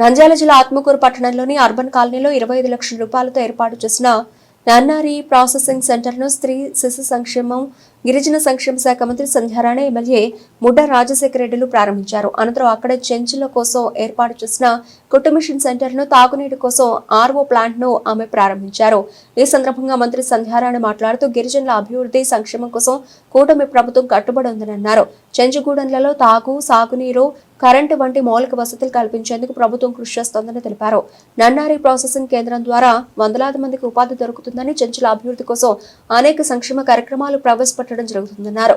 నంద్యాల జిల్లా ఆత్మకూరు పట్టణంలోని అర్బన్ కాలనీలో ఇరవై ఐదు లక్షల రూపాయలతో ఏర్పాటు చేసిన నన్నారి ప్రాసెసింగ్ సెంటర్ను స్త్రీ శిశు సంక్షేమం గిరిజన సంక్షేమ శాఖ మంత్రి సంధ్యారాణ ఎమ్మెల్యే ముడ్డ రాజశేఖర రెడ్డిలు ప్రారంభించారు. అనంతరం అక్కడ చెంచుల కోసం ఏర్పాటు చేసిన కుట్టుమిషన్ సెంటర్ను తాగునీటి కోసం ఆర్ఓ ప్లాంట్ను ఆమె ప్రారంభించారు. ఈ సందర్భంగా మంత్రి సంధ్యారాయణ మాట్లాడుతూ గిరిజనుల అభివృద్ధి సంక్షేమం కోసం కూటమి ప్రభుత్వం కట్టుబడి ఉందని అన్నారు చెంచుగూడెంలలో తాగు సాగునీరు కరెంటు వంటి మౌలిక వసతులు కల్పించేందుకు ప్రభుత్వం కృషి చేస్తోందని తెలిపారు. నన్నారి ప్రాసెసింగ్ కేంద్రం ద్వారా వందలాది మందికి ఉపాధి దొరుకుతుందని చెంచుల అభివృద్ధి కోసం అనేక సంక్షేమ కార్యక్రమాలు ప్రవేశపెట్టడం జరుగుతుందన్నారు.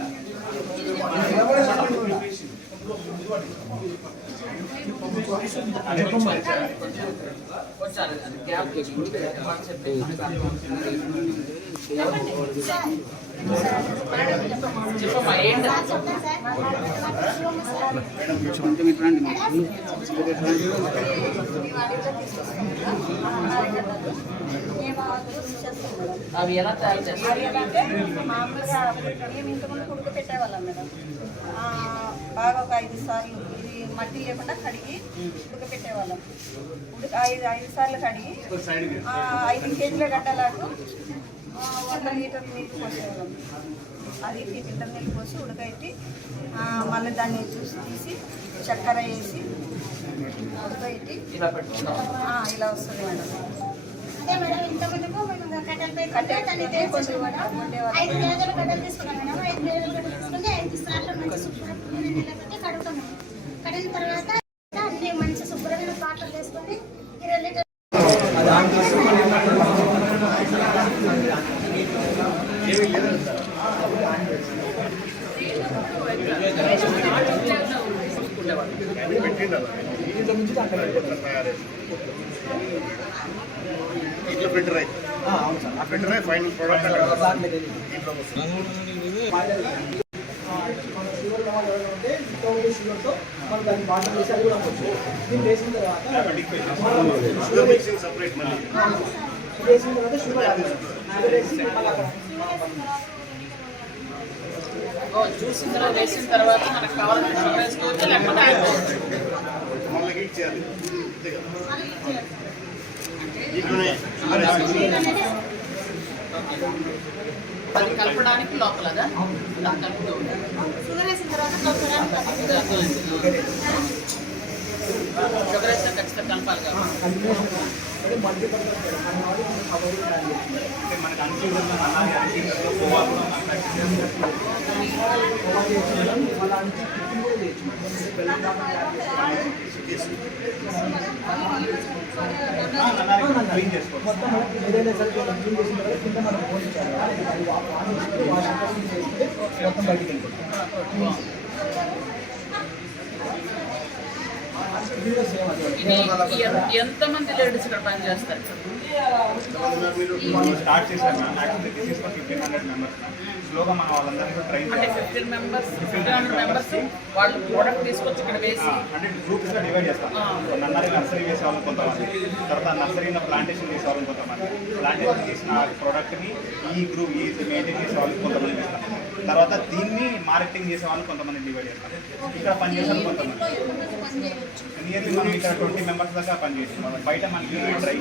అవి ఎలా తయారు చేస్తారు? మామూలుగా మేము ఇంతకుముందు ఉడక పెట్టేవాళ్ళం మేడం. బాగా ఒక ఐదు సార్లు మట్టి లేకుండా కడిగి ఉడక పెట్టేవాళ్ళం ఉడక ఐదు ఐదు సార్లు కడిగి ఐదు కేజీల గడ్డలాకు వంద లీటర్ నీళ్ళు పోసేవాళ్ళం. అది లీటర్ నీళ్ళు పోసి ఉడకబెట్టి ఆ, మళ్ళీ దాన్ని చూసి తీసి చక్కెర వేసి ఉడకబెట్టి ఇలా పెట్టుకుంటాం. ఆ, ఇలా వస్తుంది మేడం. అదే మేడం ఇంతకుముందుకు మేము కట్టెలు పెట్టి కొంచెం. ఐదు కేజీలు కట్టెలు తీసుకున్నాం మేడం. ఐదు కేజీలు కట్టెలు తీసుకుంటే ఐదు సార్లు మంచి శుభ్రంగా నిలబెట్టి కడుగుతాం తర్వాత అన్ని మంచి శుభ్రమైన పాటలు వేసుకొని ఇరవై లీటర్ ఇట్లా ప్రింటర్ అయితే ఆ ప్రింటర్ ఫైనల్ ప్రోడక్ట్. అక్కడ దీంట్లో వస్తుంది షుగర్ మిక్సింగ్ సపరేట్ మళ్ళీ ఓ, చూసిన తర్వాత వేసిన తర్వాత మనకు కావాలంటే షుగర్ వేసుకోవచ్చు లేకపోతే ఆగిపోవచ్చు మళ్ళీ హీట్ చేయాలి అది కలపడానికి లోపలదా? అది కలుపుతూ ఉంటారు. షుగర్ వేస్తే ఖచ్చితంగా కలపాలి కాబట్టి ఎంతమంది లేడీస్ ఇక్కడ పని చేస్తారు? స్టార్ట్ చేశాను స్లోగా మనం వాళ్ళందరినీ కూడా ట్రైన్ అంటే fifteen members fifteen hundred members వాళ్ళు ప్రోడక్ట్ తీసుకొచ్చి ఇక్కడ వేసి అంటే గ్రూప్స్గా డివైడ్ చేస్తాం. నర్సరీ వేసే వాళ్ళు కొంతమంది. తర్వాత నర్సరీలో ప్లాంటేషన్ చేసే వాళ్ళు కొంతమంది. ప్లాంటేషన్ చేసిన ప్రోడక్ట్ని ఈ గ్రూప్ ఈ మెయింటైన్ చేసే వాళ్ళు కొంతమంది చేస్తాం తర్వాత దీన్ని మార్కెటింగ్ చేసే వాళ్ళు కొంతమంది డివైడ్ చేస్తాం ఇక్కడ పనిచేసే కొంతమంది. నియర్లీ మనం ఇక్కడ ట్వంటీ మెంబర్స్ దాకా పనిచేస్తాం బయట మనకి డ్రై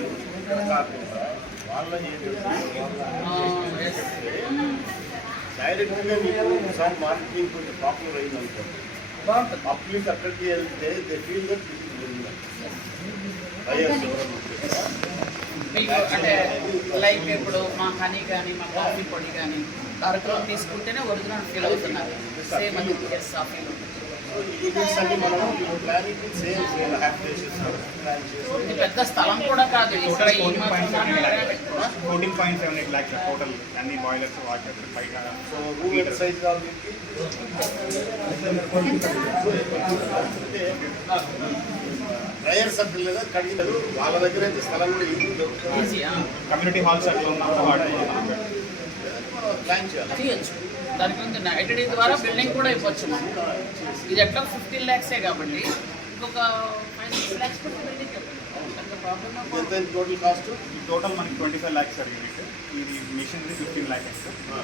వాళ్ళ. డైరెక్ట్గా మీకు ఒకసారి మార్కెటింగ్ కొంచెం పాపులర్ అయింది అనుకోండి పబ్లిక్ అక్కడికి వెళ్తే దే ఫీల్ దట్ మీకు అంటే లైక్ ఇప్పుడు మా హనీ కానీ మా కాఫీ పొడి కానీ అరకులో తీసుకుంటేనే ఒరిజినల్ ఫీల్ అవుతున్నారు. సేమ్ అది ఎస్ ఆ ఫీల్ ఉంటుంది అన్ని మనం ప్లానింగ్ సేమ్ హ్యాపిటేషన్స్ ప్లాన్ చేసి ఇది పెద్ద స్థలం కూడా కాదు ఇక్కడ ఈ fourteen point seven eight lakhs fourteen point seven eight lakhs total అన్ని బాయిలర్స్ వాటర్ బయట సో రూమ్ ఎంత సైజ్ కావాలి దీనికి? డ్రైయర్ సభ్యులు లేదా కడిగినారు వాళ్ళ దగ్గర అయితే స్థలం కూడా ఈజీ దొరుకుతుంది. ఈజీ కమ్యూనిటీ హాల్స్ అట్లా మనం ప్లాన్ చేయాలి దానికి ముందు ఐటీడీ ద్వారా బిల్డింగ్ కూడా ఇవ్వచ్చు. మనం ఇది ఎట్లా ఫిఫ్టీన్ ల్యాక్సే కాబట్టి ఇంకొక ఫైవ్ సిక్స్ ల్యాక్స్ పెట్టి బిల్డింగ్ టోటల్ కాస్ట్ టోటల్ మనకి twenty five lakhs sir unit ఇది మిషన్ది ఫిఫ్టీన్ ల్యాక్స్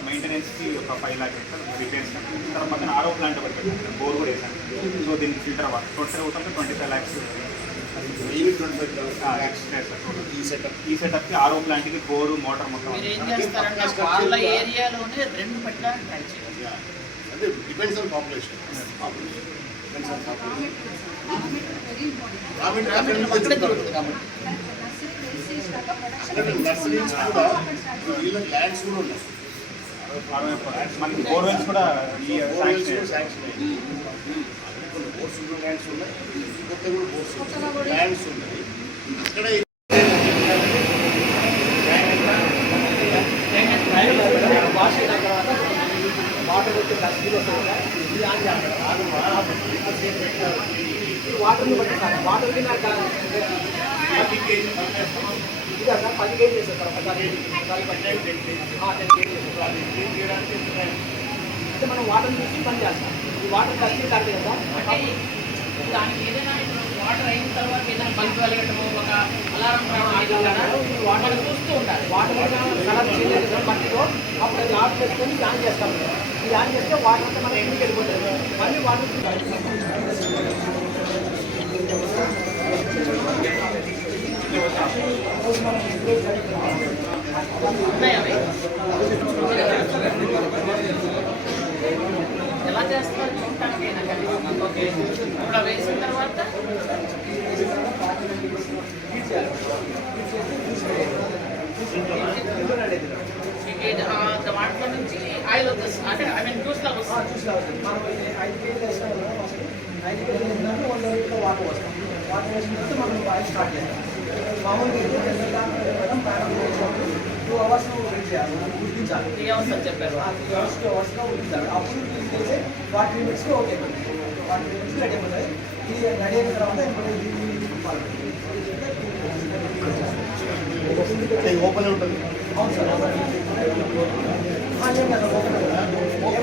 మెయింటెనెన్స్కి ఒక ఫైవ్ ల్యాక్స్ రిపేర్స్ తర్వాత పక్కన ఆరో ప్లాంట్ ఒకటి పెట్టాను బోర్ కూడా వేసాను సో దీనికి ఫిల్టర్ అవ్వాలి. టోటల్ అవుతుంది twenty five lakhs unit twenty five extra sir ఈ సెటప్కి ఆరో ప్లాంట్కి బోరు మోటార్ మొత్తం మీరు ఏం చేస్తారంటే వాళ్ళ ఏరియాలోనే రెండు పెట్టడానికి ట్రై చేయాలి అంటే depends on population population nurseries కూడా ల్యాండ్స్ కూడా ఉన్నాయి మనకి బోర్వెల్స్ కూడా శాంక్షన్ కూడా శాంక్షన్ అయ్యాయి కొన్ని బోర్స్ ఉన్న ల్యాండ్స్ ఉన్నాయి కొత్త కూడా బోర్స్ ల్యాండ్స్ ఉన్నాయి ఇక్కడ వాటర్ బట్టి సార్ వాటర్కి నాకు పది కేజీ ఇది అసలు పది కేజీ వేస్తారు సార్ ఒక కేజీ టెన్ అంటే మనం వాటర్ చూసి పని చేస్తాం. ఈ వాటర్ కలిసి కాదు కదా? అంటే దానికి ఏదైనా వాటర్ అయిన తర్వాత ఏదైనా బల్బ్ వెలగటము ఒక అలారం కదా వాటర్ చూస్తూ ఉండాలి. వాటర్ కలర్ అయితే సార్ మట్టిలో అప్పుడు అది ఆఫ్ చేసుకొని ఆన్ చేస్తాం ఇది ఆన్ చేస్తే వాటర్ అంతా మన ఇంటికి వెళ్ళిపోతుంది. మళ్ళీ వాటర్ ఉన్నాయి అవి? ఎలా చేస్తారు చూడటానికి ఓకే. ఇప్పుడు వేసిన తర్వాత? ఇది, నుంచి ఆయిల్ వచ్చేస్తుంది. అంటే ఐ మీన్ జ్యూస్ లాగా వస్తుంది. మనం ఐదు కేజీలు వేస్తాం కదా ఫస్ట్ ఐదు కేజీలు వేసినాక వాటర్ వస్తాం వాటర్ వేసిన తర్వాత మనం బాయిల్ స్టార్ట్ చేస్తాం. మామూలుగా ప్రారంభం టూ అవర్స్ వెయిట్ చేయాలి మనం గుర్తించాలి త్రీ అవర్స్ అని చెప్పారు ఆ త్రీ అవర్స్ టూ అవర్స్లో ఉడికించాలి అప్పుడు తీసేసి ఫార్టీ మినిట్స్లో ఓకే ఫార్టీ మినిట్స్ రెడీ అయిపోతుంది ఇది రెడీ అయిన తర్వాత ఇప్పుడు ఇది ఇది తిప్పాలి. అంటే ఓపెన్ ఉంటుంది అవును సార్ ఆ, ఏం